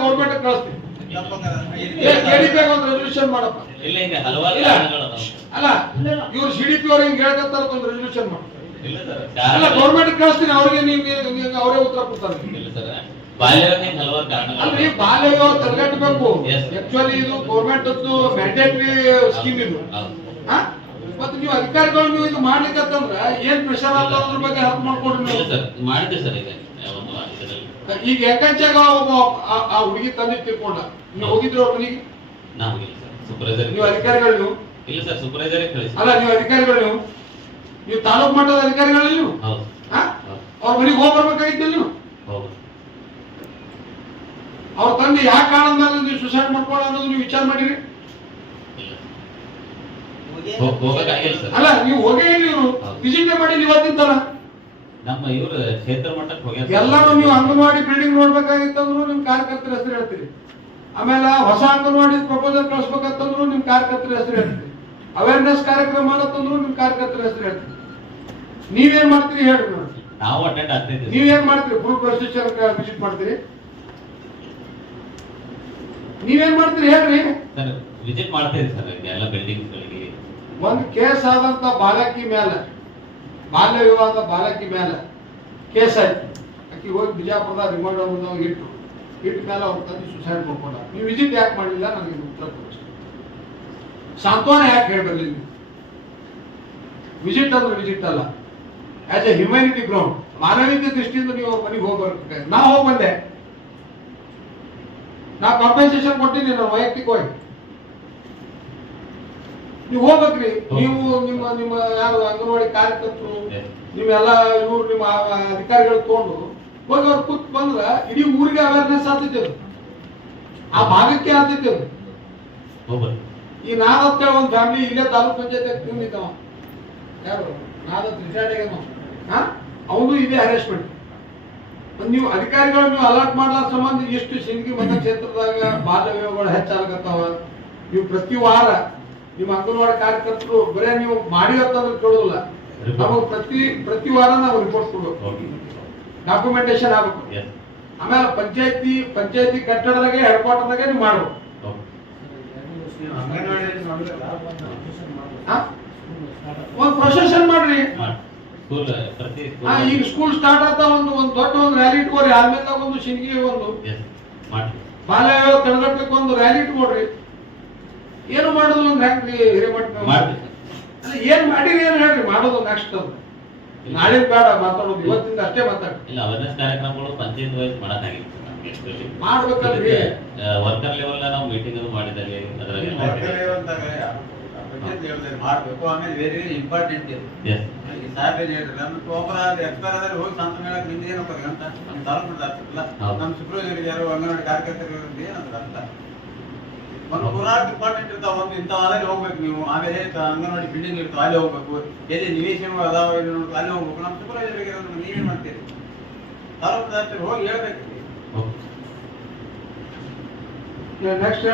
Government ಕಳಿಸ್ತೀನಿ resolution ಮಾಡಪ್ಪ. ಅಲ್ಲ ಇವ್ರು ಸಿ ಡಿ ಪಿ ಅವ್ರು ಹಿಂಗೆ ಹೇಳ್ಕತ್ತಾರ ಒಂದು ರೆಸಲ್ಯೂಷನ್ ಮಾಡಿ ಅಲ್ಲ ಗೌರ್ಮೆಂಟ್ ಕಳಿಸ್ತೀನಿ ಅವ್ರಿಗೆ ನೀವು ಅವರೇ ಉತ್ತರ ಕೊಡ್ತಾರೆ ಅಲ್ರಿ ಬಾಲ್ಯ ವಿವಾಹ ತಡೆಗಟ್ಟಬೇಕು. ಆಕ್ಚುಲಿ ಇದು ಗೌರ್ಮೆಂಟ್ ಮ್ಯಾಂಡೇಟರಿ ಸ್ಕೀಮ್ ಇದು? ಮತ್ತೆ ನೀವು ಅಧಿಕಾರಿಗಳು ನೀವು ಇದು ಮಾಡ್ಲಿಕ್ಕಂತಂದ್ರ ಏನ್ ಪ್ರೆಷರ್ ಆಗ್ತದ ಅದ್ರ ಬಗ್ಗೆ ಅರ್ಥ ಮಾಡ್ಕೊಡ್ರಿ ಇಲ್ಲ ಸರ್ ಮಾಡಿದ್ವಿ ಸರ್ ಈಗ ಒಂದು ಇದರಲ್ಲಿ ಈಗ ಯಾಕಂಚಾಗ ಆ- ಹುಡುಗಿ ತಂದೆ ತಿಳ್ಕೊಂಡ. ನೀವು ಹೋಗಿದ್ರು ಅವ್ರ ಮನೆಗೆ? ನಾ ಹೋಗಿಲ್ಲ ಸರ್ ಸೂಪರ್ವೈಸರ್ ನೀವು ಅಧಿಕಾರಿಗಳು ನೀವು? ಇಲ್ಲ ಸರ್ ಸೂಪರ್ವೈಸರ್ ಕಳಿಸಿ ಅಲ್ಲ ನೀವು ಅಧಿಕಾರಿಗಳು ನೀವು? ನೀವು ತಾಲೂಕ್ ಮಟ್ಟದ ಅಧಿಕಾರಿಗಳು ನೀವು? ಹೌದು. ಅವ್ರ ಮನೆಗೆ ಹೋಗಿ ಬರ್ಬೇಕಾಗಿತ್ತು ನೀವು? ಹೌದು. ಅವ್ರ ತಂದೆ ಯಾಕೆ ಕಾರಣದ ಮೇಲೆ ನೀವು ಸುಸೈಡ್ ಮಾಡ್ಕೊಳ್ಳ ಅನ್ನೋದು ನೀವು ವಿಚಾರ ಮಾಡಿರಿ? ಇಲ್ಲ ಅಲ್ಲ ನೀವು ಹೋಗೇ ಇಲ್ಲ ಇವರು. ವಿಸಿಟ್ ಮಾಡಿ ನೀವು ನಮ್ಮ ಇವರು ಕ್ಷೇತ್ರ ಮಟ್ಟಕ್ಕೆ ಹೋಗ್ಯಾರ ಎಲ್ಲರೂ ನೀವು ಅಂಗನವಾಡಿ ಬಿಲ್ಡಿಂಗ್ ನೋಡ್ಬೇಕಾಗಿತ್ತಂದ್ರು ನಿಮ್ ಕಾರ್ಯಕರ್ತರ ಹೆಸರು ಹೇಳ್ತೀರಿ. ಆಮೇಲೆ ಹೊಸ ಅಂಗನವಾಡಿ ಪ್ರಪೋಸಲ್ ಕಳಿಸ್ಬೇಕಂತಂದ್ರು ನಿಮ್ ಕಾರ್ಯಕರ್ತರ ಹೆಸರು ಹೇಳ್ತೀರಿ. ಅವೇರ್ನೆಸ್ ಕಾರ್ಯಕ್ರಮ ಮಾಡತ್ತಂದ್ರು ನಿಮ್ ಕಾರ್ಯಕರ್ತರ ಹೆಸರು ಹೇಳ್ತೀರಿ. ನೀವೇನ್ ಮಾಡ್ತೀರಿ ಹೇಳಿ. ನಾವು ಅಟೆಂಡ್ ನೀವೇನ್ ಮಾಡ್ತೀರಿ? ಗ್ರೂಪ್ ರೆಜಿಸ್ಟ್ರೇಷನ್ ವಿಸಿಟ್ ಮಾಡ್ತೀರಿ? ನೀವೇನ್ ಮಾಡ್ತೀರಿ ಹೇಳ್ರಿ. ವಿಸಿಟ್ ಮಾಡ್ತೀರಿ ಸರ್ ಎಲ್ಲ ಬಿಲ್ಡಿಂಗ್ಸ್ಗಳಿಗೆ ಒಂದು ಕೇಸ್ ಆದಂತ ಬಾಲಕಿ ಮೇಲೆ, ಬಾಲ್ಯ ವಿವಾಹದ ಬಾಲಕಿ ಮೇಲೆ ಕೇಸ್ ಆಯ್ತು. ಆಕಿ ಹೋಗಿ ಬಿಜಾಪುರದ ರಿಮಾಂಡ್ ಹೋಗಿ ಇಟ್ಟು, ಇಟ್ಟ ಮೇಲೆ ಅವ್ರ ತಂದೆ ಸುಸೈಡ್ ಮಾಡ್ಕೊಂಡ ನೀವು ವಿಸಿಟ್ ಯಾಕೆ ಮಾಡಲಿಲ್ಲ ನನಗೆ ಉತ್ತರ ಕೊಡಿ. ಸಾಂತ್ವನ ಯಾಕೆ ಹೇಳ್ಬರ್ಲಿ ನೀವು ವಿಸಿಟ್ ಅಂದ್ರೆ ವಿಸಿಟ್ ಅಲ್ಲ. ಆಸ್ ಎ ಹ್ಯುಮ್ಯಾನಿಟಿ ಗ್ರೌಂಡ್ ಮಾನವೀಯತೆ ದೃಷ್ಟಿಯಿಂದ ನೀವು ಮನೆಗೆ ಹೋಗಿ ನಾ ಹೋಗಿ ಬಂದೆ. ನಾ ಕಾಂಪೆನ್ಸೇಷನ್ ಕೊಟ್ಟಿದ್ದೀನಿ ನಾನು ವೈಯಕ್ತಿಕವಾಗಿ ನೀವು ಹೋಗ್ಬೇಕ್ರಿ. ನೀವು ನಿಮ್ಮ ನಿಮ್ಮ ಯಾರು ಅಂಗನವಾಡಿ ಕಾರ್ಯಕರ್ತರು ನಿಮ್ಮೆಲ್ಲ ನೀವೆಲ್ಲ ಇವ್ರು ನಿಮ್ಮ ಅಧಿಕಾರಿಗಳು ತಗೊಂಡು ಹೋಗಿ ಅವ್ರು ಕೂತ್ ಬಂದ್ರ ಇಡೀ ಊರಿಗೆ ಅವೇರ್ನೆಸ್ ಆಗ್ತೈತೆ. ಆ ಭಾಗಕ್ಕೆ ಆಗ್ತೈತೆ ಈ ನಾದತ್ತ ಒಂದು ಫ್ಯಾಮಿಲಿ ಇಲ್ಲೇ ತಾಲೂಕ್ ಪಂಚಾಯತ್ ಯಾರು? ನಾದತ್ ರಿಟೈರ್ಡ್ ಆಗ್ಯಾನ ಹಾ? ಅವನು ಇದೇ ಹ್ಯಾರೇಸ್ಮೆಂಟ್ ನೀವು ಅಧಿಕಾರಿಗಳು ನೀವು ಅಲರ್ಟ್ ಮಾಡ್ಲಾರ ಸಂಬಂಧ ಎಷ್ಟು ಸಿಂದಗಿ ಮತಕ್ಷೇತ್ರದಾಗ ಬಾಲ್ಯ ವಿವಾಹಗಳು ಹೆಚ್ಚಾಗತ್ತಾವ ನೀವು ಪ್ರತಿ ವಾರ ನಿಮ್ಮ ಅಂಗನವಾಡಿ ಕಾರ್ಯಕರ್ತರು ಬರೇ ನೀವು ಮಾಡಿ ಅಂತಂದ್ರೆ ಕೇಳೋದಿಲ್ಲ. ನಮಗ್ ಪ್ರತಿ ಪ್ರತಿ ವಾರ ನಾವು ರಿಪೋರ್ಟ್ ಕೊಡ್ಬೇಕು. ಡಾಕ್ಯುಮೆಂಟೇಶನ್ ಆಗ್ಬೇಕು. ಆಮೇಲೆ ಪಂಚಾಯತಿ ಪಂಚಾಯತಿ ಕಟ್ಟಡದಾಗೆ ಹೆಡ್ ಕ್ವಾರ್ಟರ್ದಾಗೆ ನೀವು ಮಾಡಬೇಕು. ಒಂದು ಪ್ರೊಸೆಷನ್ ಮಾಡ್ರಿ. ಈಗ ಸ್ಕೂಲ್ ಸ್ಟಾರ್ಟ್ ಆಗ್ತಾ ಒಂದು ಒಂದು ದೊಡ್ಡ ಒಂದು ರ್ಯಾಲಿ ಇಟ್ಕೋರಿ. ಆಮೇಲೆ ಒಂದು ಶಿನ್ಗಿ ಒಂದು ಬಾಲ್ಯ ತಡೆಗಟ್ಟಕ್ಕೆ ಒಂದು ರ್ಯಾಲಿ ಇಟ್ಕೊಡ್ರಿ. ಏನು ಮಾಡೋದು ಒಂದು ಹೆಂಗ್ರಿ ಹಿರೇಮಠ ಏನ್ ಮಾಡಿರಿ ಏನ್ ಹೇಳ್ರಿ? ಮಾಡೋದು ನೆಕ್ಸ್ಟ್ ಅದು. ನಾಳೆ ಬೇಡ ಮಾತಾಡೋದು. ಇವತ್ತಿಂದ ಅಷ್ಟೇ ಮಾತಾಡ ಇಲ್ಲ ಅವೇರ್ನೆಸ್ ಕಾರ್ಯಕ್ರಮಗಳು ಪಂಚಾಯತ್ ವೈಸ್ ಮಾಡಕ್ಕಾಗಿತ್ತು. ಮಾಡ್ಬೇಕಲ್ರಿ. ವರ್ಕರ್ ಲೆವೆಲ್ ನಾವು ಮೀಟಿಂಗ್ ಅದು ಮಾಡಿದಲ್ಲಿ ಅದರಲ್ಲಿ ಮಾಡ್ಬೇಕು. ಆಮೇಲೆ ವೆರಿ ವೆರಿ ಇಂಪಾರ್ಟೆಂಟ್ ಇದೆ ಸಾಹೇಬ್ ಏನ್ ಹೇಳಿದ್ರು ನಮ್ಮ ಒಬ್ಬರ ಎಕ್ಸ್ಪೈರ್ ಆದ್ರೆ ಹೋಗಿ ಸಂತ ಮೇಳಕ್ಕೆ ನಿಂದ ಏನು ಹೋಗ್ತಾರೆ ಅಂತ ನಮ್ಮ ತಾಲೂಕು ಹೌದು. ನಮ್ಮ ಸೂಪರ್ವೈಸರ್ ಯಾರು ಅಂಗನವಾಡಿ ಕಾರ್ಯಕರ್ತರು ಏನಂತ ಅಂತ ಒಂದು ನೂರಾರು ಡಿಪಾರ್ಟ್ಮೆಂಟ್ ಇರ್ತಾವ ಒಂದು ಇಂಥ ಅಲ್ಲಿ ಹೋಗ್ಬೇಕು ನೀವು. ಆಮೇಲೆ ಅಂಗನವಾಡಿ ಬಿಲ್ಡಿಂಗ್ ಇರ್ತಾವ ಅಲ್ಲಿ ಹೋಗ್ಬೇಕು. ಎಲ್ಲಿ ನಿವೇಶನಗಳು ಅದಾವ ಅಲ್ಲಿ ಹೋಗ್ಬೇಕು. ನಮ್ಮ ಸೂಪರ್ವೈಸರ್ ನೀವೇನು ಮಾಡ್ತೀರಿ. ತಾಲೂಕು ಹೋಗಿ ಹೇಳ್ಬೇಕು. ನೆಕ್ಸ್ಟ್